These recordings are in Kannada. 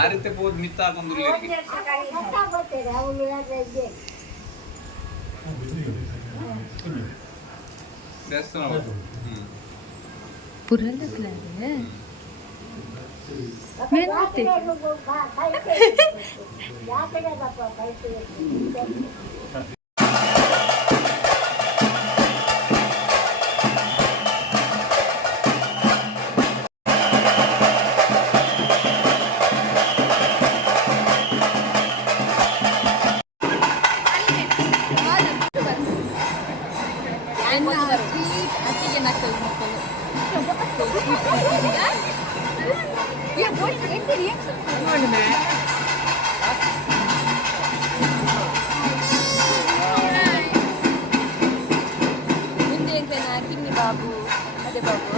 ಆರಿತೆ ಪೋದ್ ಮಿತ್ತ ಹಾಕೊಂಡ್ರು ಪುರಲ್ಲೇ బాబు అదే బాబు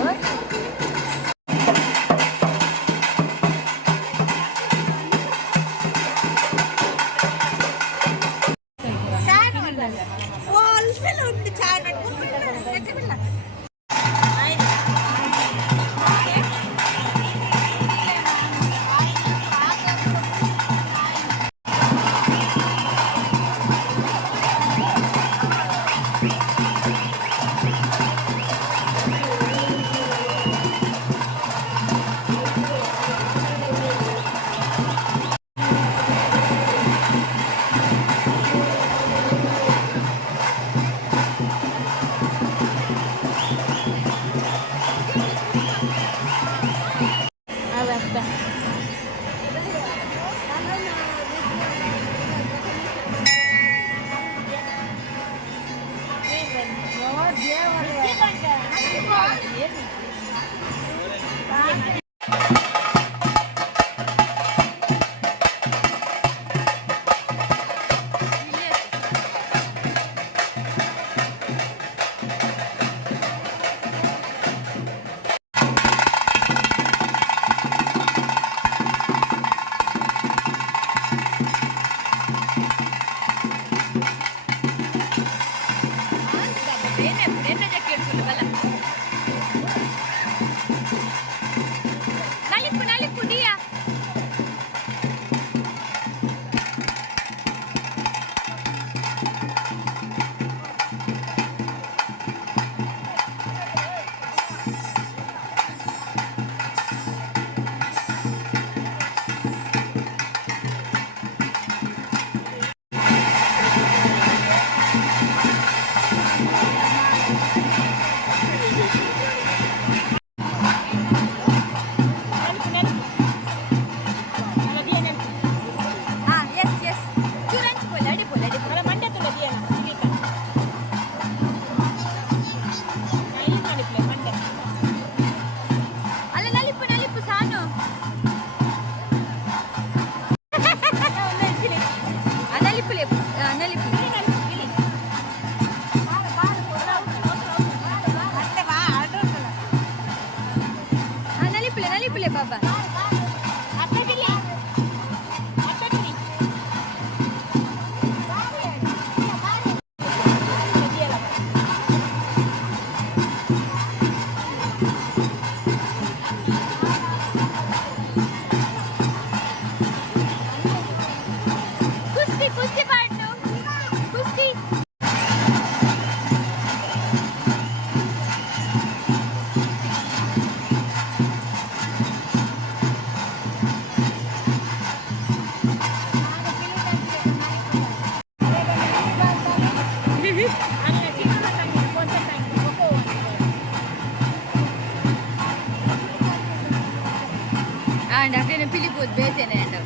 Akhirnya pilih buat bete nih anda.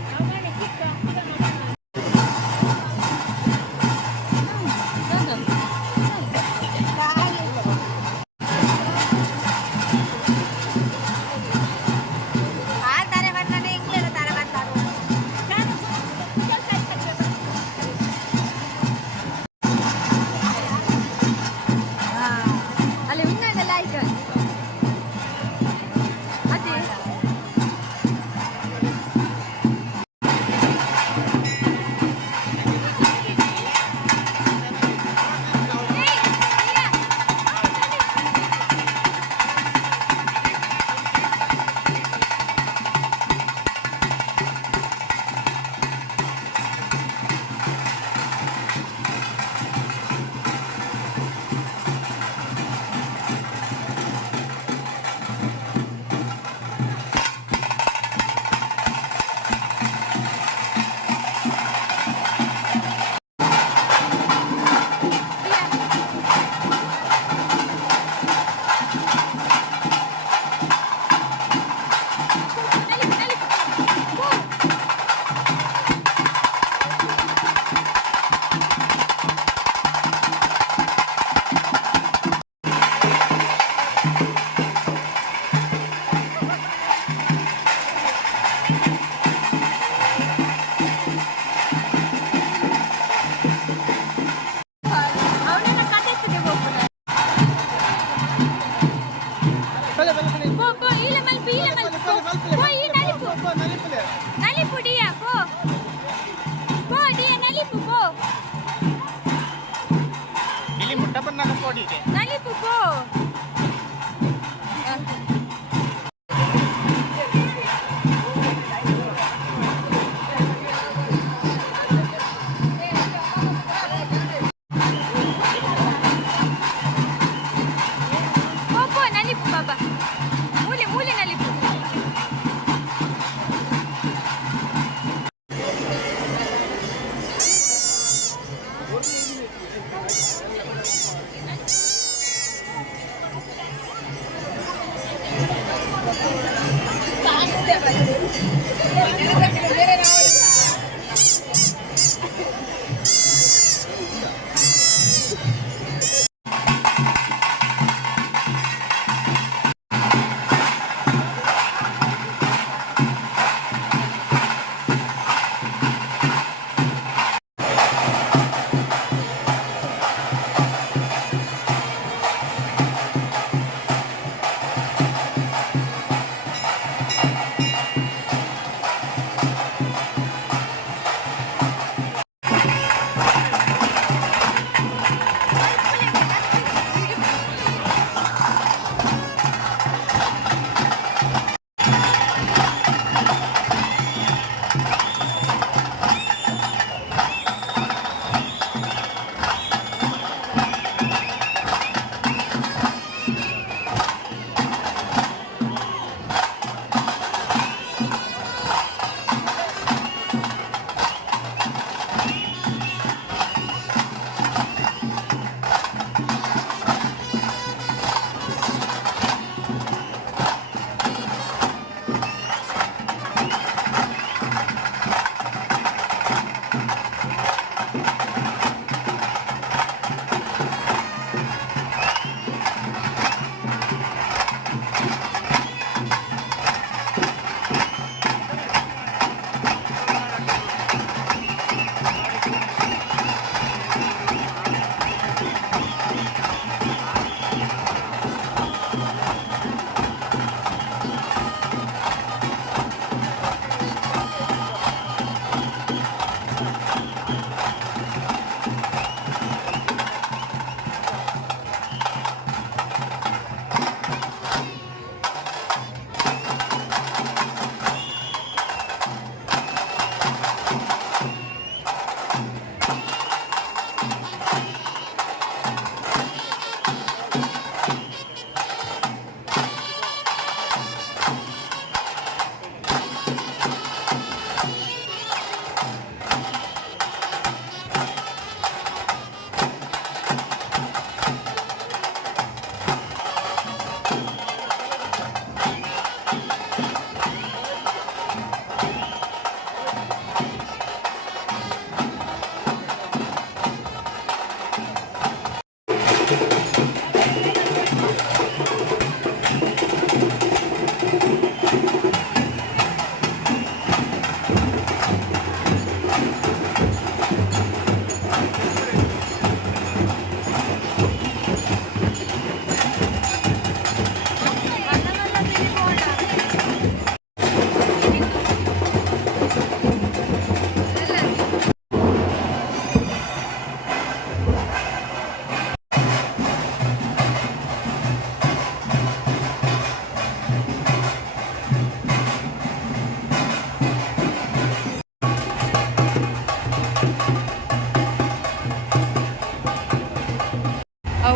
Nalipu dia, po. Po, dia nalipu, po. Ini muda pernah ke podi deh. Nalipu, po. Po, po, nalipu, baba. Muli, muli nalipu.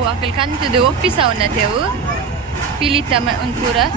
Aquele canto de opção na teu. Pilita unpura.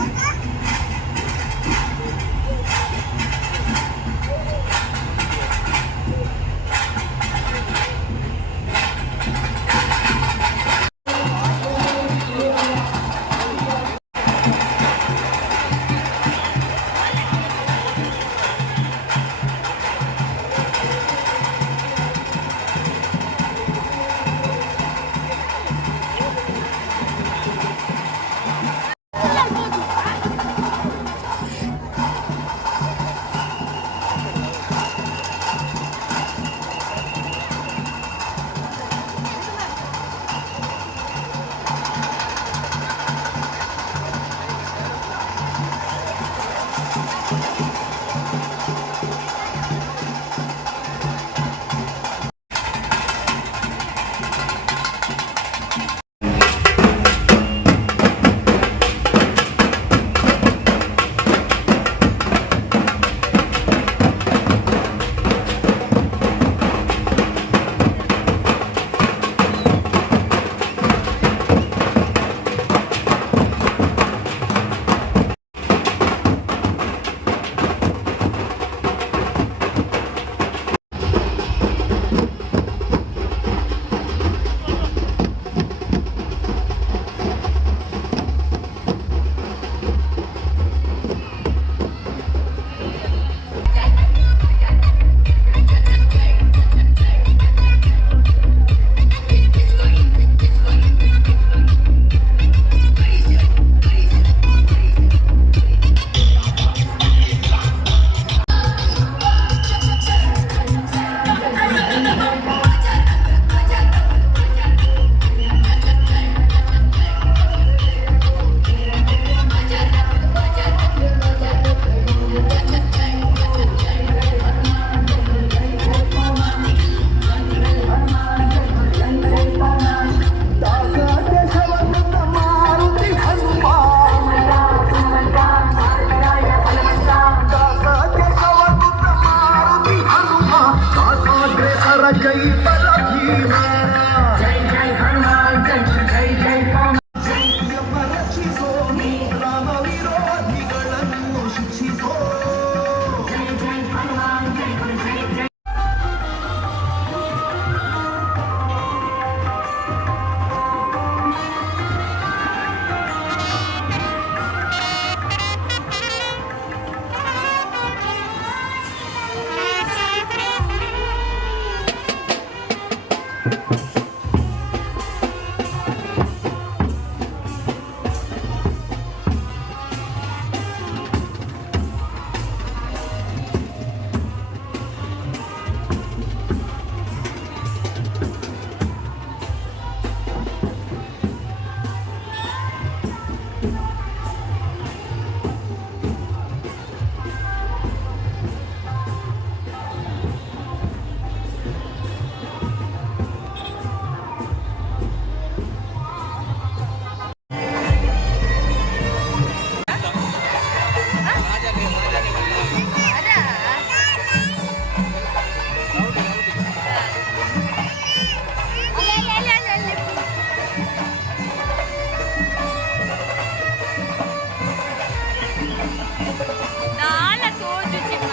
ನಾಲ ತೋಜು ಚಿಮ್ಮ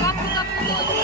ಕಪ್ಪು ಕಪ್ಪು ತೋಜು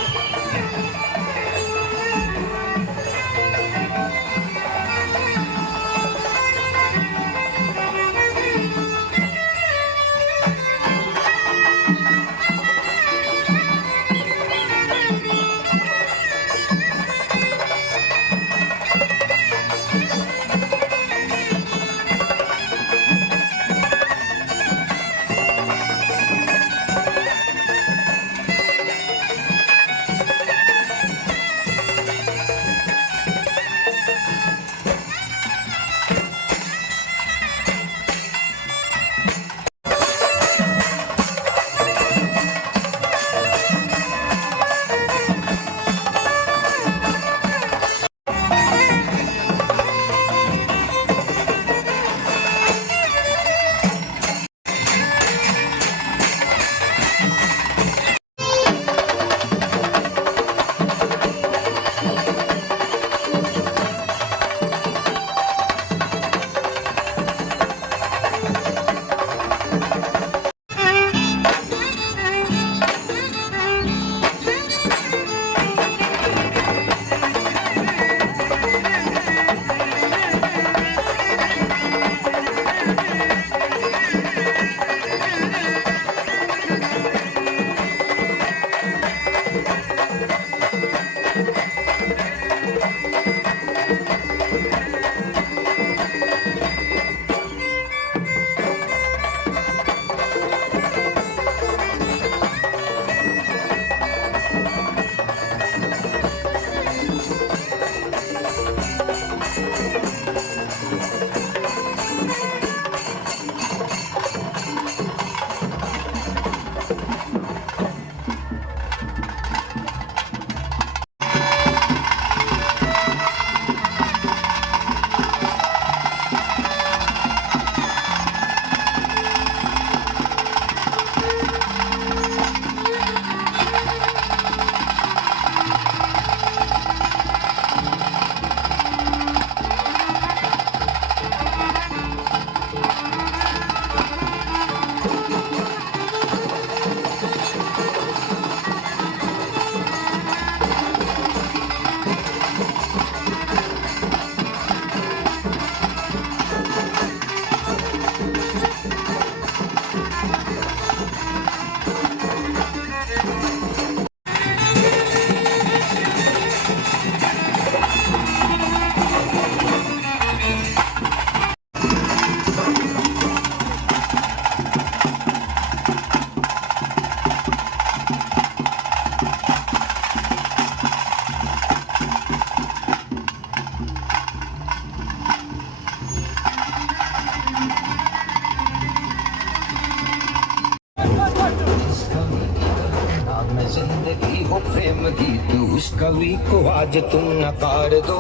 जिंदगी हो प्रेम गीत उस कवि को आज तुम नकार दो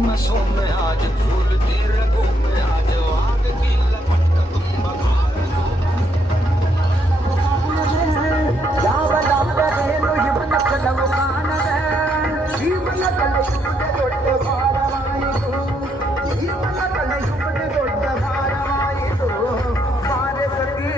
मसों में आज फूल दे रगों में आज आग की लपट तुम बखार दो यावला परेनु युवन कलव कानवे जीवन कले युवन दोट्ट भारवायितो जीवन कले युवन दोट्ट भारवायितो मारे सखी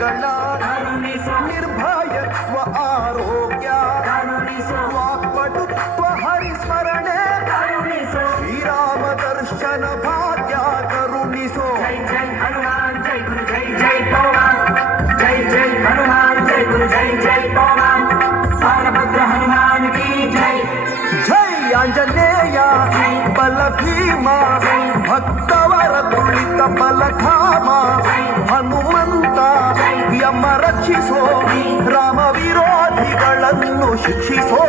ದುರಿತಗಳ ನಿರ್ಭಯತ್ವ ಆರೋಗ್ಯ ವಾಕ್ಪಟುತ್ವ ಹರಿಸ್ಮರಣೆ ಶ್ರೀರಾಮ ದರ್ಶನ ಭಾಗ್ಯ ಕರುಣಿಸೋ जय हनुमान जय गुरु जय जय पवन जय जय हनुमान जय गुरु जय जय पवन बाणभद्र हनुमान की जय ಜೈ ಆಂಜನೇಯ ಬಲ ಭೀಮ ಭಕ್ತವರ ತುಳಿತ ಬಲಧಾಮ ಹನುಮಂತ ಯಮ ರಕ್ಷಿಸೋ ರಾಮ ವಿರೋಧಿಗಳನ್ನು ಶಿಕ್ಷಿಸೋ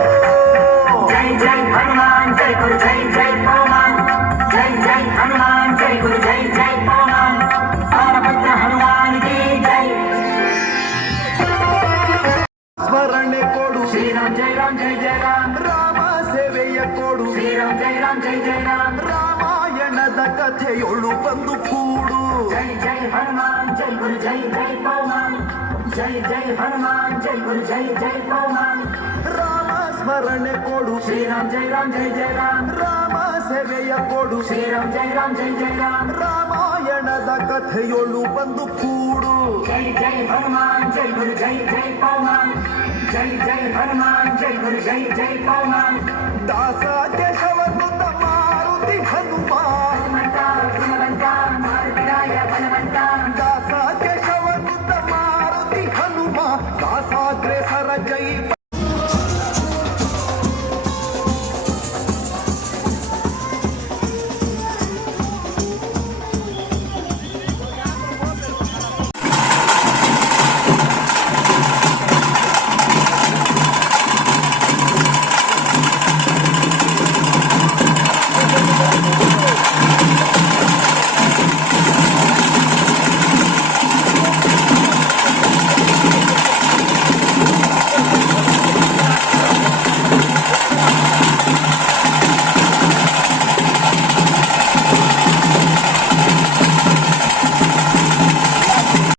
जय जय हनुमान जय गुरु जय जय पवन जय जय हनुमान जय गुरु जय जय पवन बाणभद्र हनुमान की जय ಸ್ಮರಣೆ ಕೊಡು श्री राम जय राम जय जय राम ರಾಮ ಸೇವೆಯ ಕೊಡು श्री राम जय राम जय जय राम ರಾಮಾಯಣದ ಕಥೆಯೊಳು ಬಂದು ಕೂಡು जय जय हनुमान जय गुरु जय जय पवन जय जय हनुमान जय गुरु जय जय पवन ರಾಮ ಸ್ಮರಣೆ ಕೊಡು श्री राम जय जय राम ರಾಮ ಸೇವೆಯ ಕೊಡು श्री राम जय जय राम ರಾಮಾಯಣದ ಕಥೆಯೊಳು ಬಂದು ಕೂಡು जय जय हनुमान जय गुरु जय जय पवन जय जय हनुमान जय गुरु जय जय पवन ದಾಸ ಕೇಶವನುತ ಮಾರುತಿ ಹನುಮ हनुमंता गुणवंता मारुतिराय बलवंता ದಾಸ ಕೇಶವನುತ ಮಾರುತಿ ಹನುಮ ದಾಸಾಗ್ರೇಸರ ಜೈ